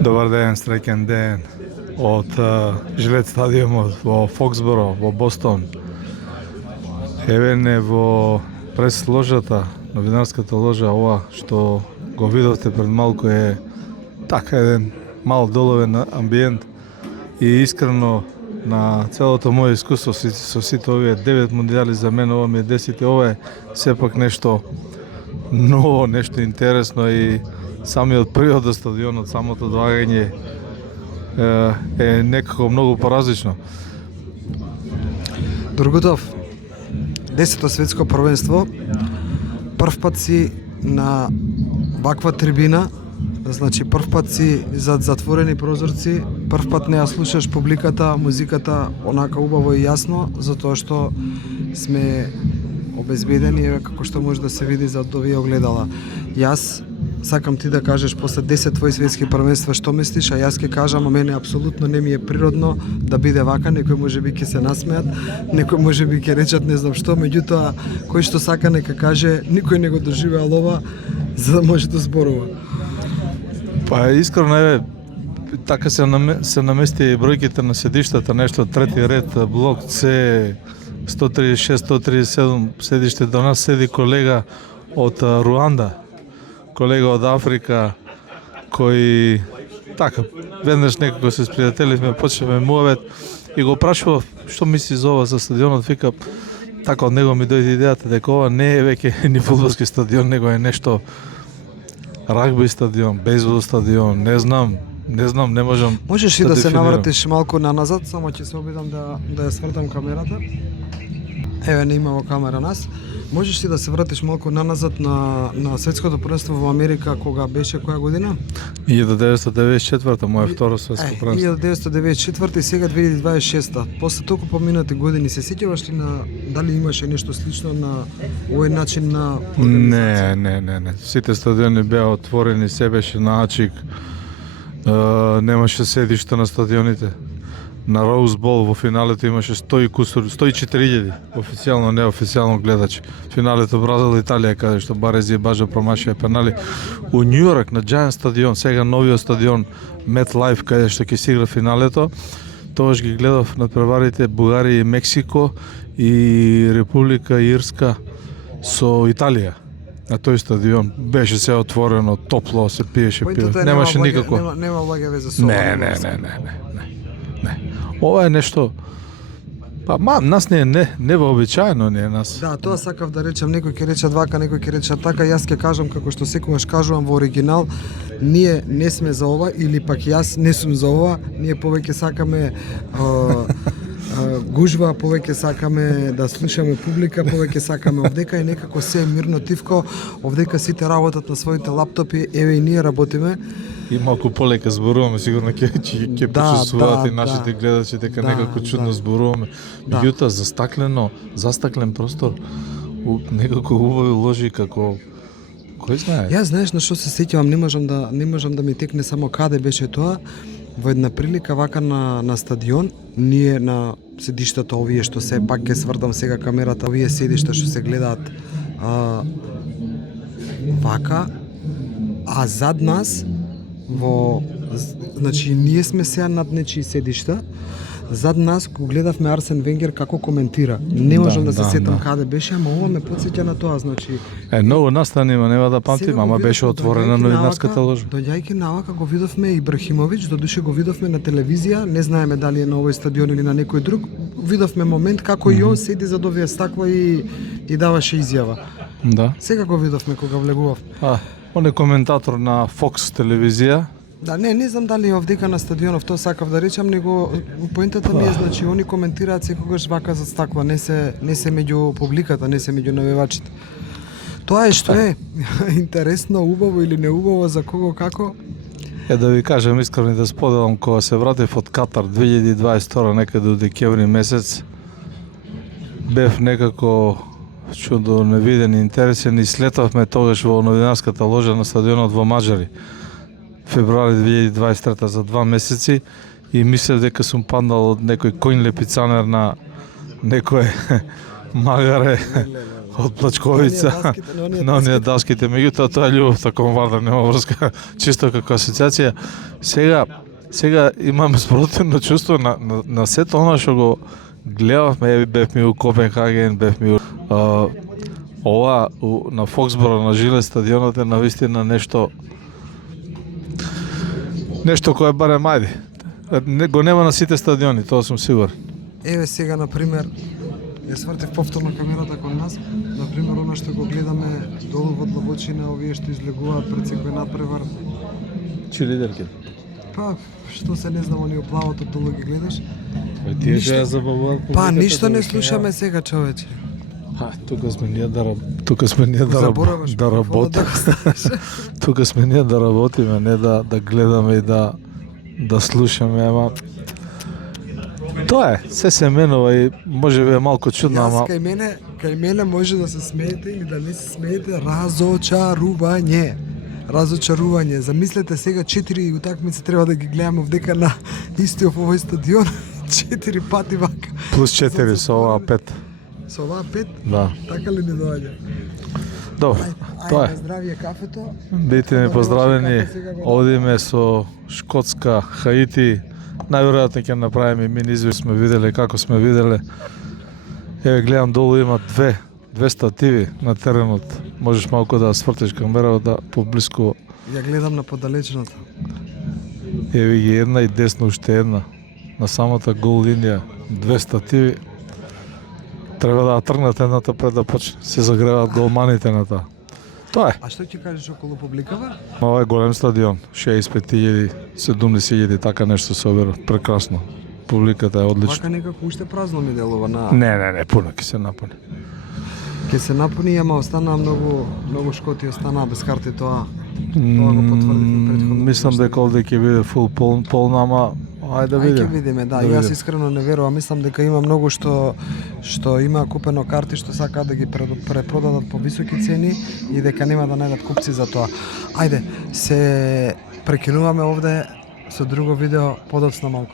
Добар ден, среќен ден од Жилет стадиумот во Фоксборо, во Бостон. Еве не во прес-ложата, новинарската ложа, ова што го видовте пред малку е така еден мал доловен амбиент и искрено на целото моје искуство со сите овие 9 мундијали за мене ова ми е 10, ова е сепак нешто ново, нешто интересно и самиот привод до стадионот, самото доагање е некако многу поразлично. Другутов, 10-то светско првенство, прв пат си на ваква трибина, значи прв пат си зад затворени прозорци, прв пат не ја слушаш публиката, музиката онака убаво и јасно, затоа што сме обезбедени како што може да се види зад овие огледала. Јас сакам ти да кажеш после 10 твои светски првенства што мислиш, а јас ќе кажам, а мене апсолутно не ми е природно да биде вака, некој можеби ќе се насмеат, некој можеби ќе речат не знам што, меѓутоа кој што сака нека каже, никој не го доживеал ова за да може да зборува. Па искрено еве така се намести бројките на седиштата, нешто трети ред, блок С 136-137 седиште, до нас седи колега од Руанда, колега од Африка, кој така веднаш некако се спријателивме, почнеме муавет и го прашував што мисли за ова за стадионот, вика така од него ми дојде идејата дека ова не е веќе ни фудбалски стадион, него е нешто рагби стадион, бейсбол стадион, не знам, не можам. Можеш ли да се навратиш малку наназад, само ќе се обидам да ја свртам камерата. Еве не имаво камера нас. Можеш ли да се вратиш малку наназад на светското првенство во Америка кога беше која година? 1994, моја второ светско првенство. 1994 и сега 2026. После толку поминати години се сеќаваш ли на дали имаше нешто слично на овој начин на организација? Не. Сите стадиони беа отворени, се беше наачик. Немаше седишта на стадионите. На Роуз Бол во финалето имаше 104.000 официјално, неофицијално гледачи. Финалето Бразил Италија каде што Барези и Бажа промашија пенали. У Њујорк на Giant стадион, сега новиот стадион MetLife каде што ќе се игра финалето, тогаш ги гледав надпреварите Бугарија и Мексико и Република Ирска со Италија. На тој стадион беше се отворено, топло, се пиеше пиво. Немаше никако. Нема лагаве за соба. Не. Ова е нешто па нас не е невообичаено, не е нас. Да, тоа сакав да речам, некој ќе рече вака, некој ќе рече така, јас ќе кажам како што секогаш кажувам во оригинал, ние не сме за ова или пак јас не сум за ова, ние повеќе сакаме гужва, повеќе сакаме да слушаме публика, повеќе сакаме овдека и некако се е мирно тивко, овдека сите работат на своите лаптопи, еве и ние работиме. И малку полека зборуваме, сигурно ќе почувствуваат и нашите гледачи дека некако чудно зборуваме. Меѓутоа застаклен простор, некако убави ложи како кој знае. Јас знаеш на што се сеќавам, не можам да ми текне само каде беше тоа. Во една прилика вака на стадион, ние на седиштата овие што се пак ќе свртам сега камерата, овие седишта што се гледаат вака, а зад нас значи ние сме сега над нечии седишта, зад нас го гледавме Арсен Венгер како коментира. Не можам да се сетам каде беше, ама ова ме потсеќа на тоа, значи. Многу настани има, нема да памтим, ама беше отворена новинарската ложа. Доаѓајќи навака го видовме Ибрахимовиќ, додуше го видовме на телевизија, не знаеме дали е на овој стадион или на некој друг. Видовме момент како и он седи зад овие стакла и даваше изјава. Да. Сега го видовме кога влегував. Он е коментатор на Fox телевизија. Да, не знам дали е овдека на стадионов, тоа сакав да речам, него поентата ми е, значи, они коментираат секогаш вака за стакла, не се меѓу публиката, не се меѓу навивачите. Тоа е што е интересно, убаво или неубаво за кого како. Да ви кажем искрено и да споделам, кога се вратив од Катар 2022 некаде од декември месец, бев некако чудо невиден и интересен и слетавме тогаш во новинарската ложа на стадионот во Маџари. Февруари 2023 за 2 месеци и мислев дека сум паднал од некој коњ лепицанер на некој магаре од Плачковица на оние даските. Меѓутоа тоа е љубовта кон Вардар, нема врска, чисто како асоциација. Сега имам спротивно чувство на сето она што го гледавме, бев ми у Копенхаген, бев ми ова на Фоксборо, на Жиле стадионот е навистина нешто кој барем ајде. Го нема на сите стадиони, тоа сум сигурен. Еве сега, например, ја свртив повторно камерата кон нас. Например, она што го гледаме долу во длабочина, овие што излегуваат пред секој напревар. Чилидерки. Па, што се не знам, оние плавото долу ги гледаш. Тие што ја забавуваат. Па, ништо не слушаме сега, човече. Тука сме ние да работиме. Тука сме ние да работиме, не да гледаме и да слушаме, ама тоа е, се менува и може би е малку чудно, ама кај мене може да се смеете или да не се смеете, разочарување. Замислете сега 4 утакмици треба да ги гледаме вдека на истиот овој стадион 4 пати вака. Плюс 4 со оваа 5. Со оваа 5? Да. Така ли не доаѓа? Добро, тоа е. Здравје кафето. Бите ми поздравени. Одиме со Шкотска, Хаити. Најверојатно ќе направиме мини извеј, сме виделе како сме виделе. Еве гледам долу има две стативи на теренот. Можеш малку да свртиш камерата да поблиску. Ја гледам на подалечната. Еве ги една и десно уште една. На самата гол линија 2 стативи. Треба да тргнат едната пред да почне. Се загреваат голманите на таа. Тоа е. А што ќе кажеш околу публикава? Ова е голем стадион, 65.000, 70.000, така нешто се обира. Прекрасно. Публиката е одлична. Вака некако уште празно ми делува на... Не, пуно ќе се напуни. Ќе се напуни, ама останаа многу шкоти, останаа без карти, тоа го потврдивме претходно. Мислам дека овде ќе биде фул полна, ама ајде да видиме. Ќе видиме, да. Јас искрено не верувам, мислам дека има многу што има купено карти што сакаат да ги препродадат по високи цени и дека нема да најдат купци за тоа. Ајде, се прекинуваме овде со друго видео подоцна малку.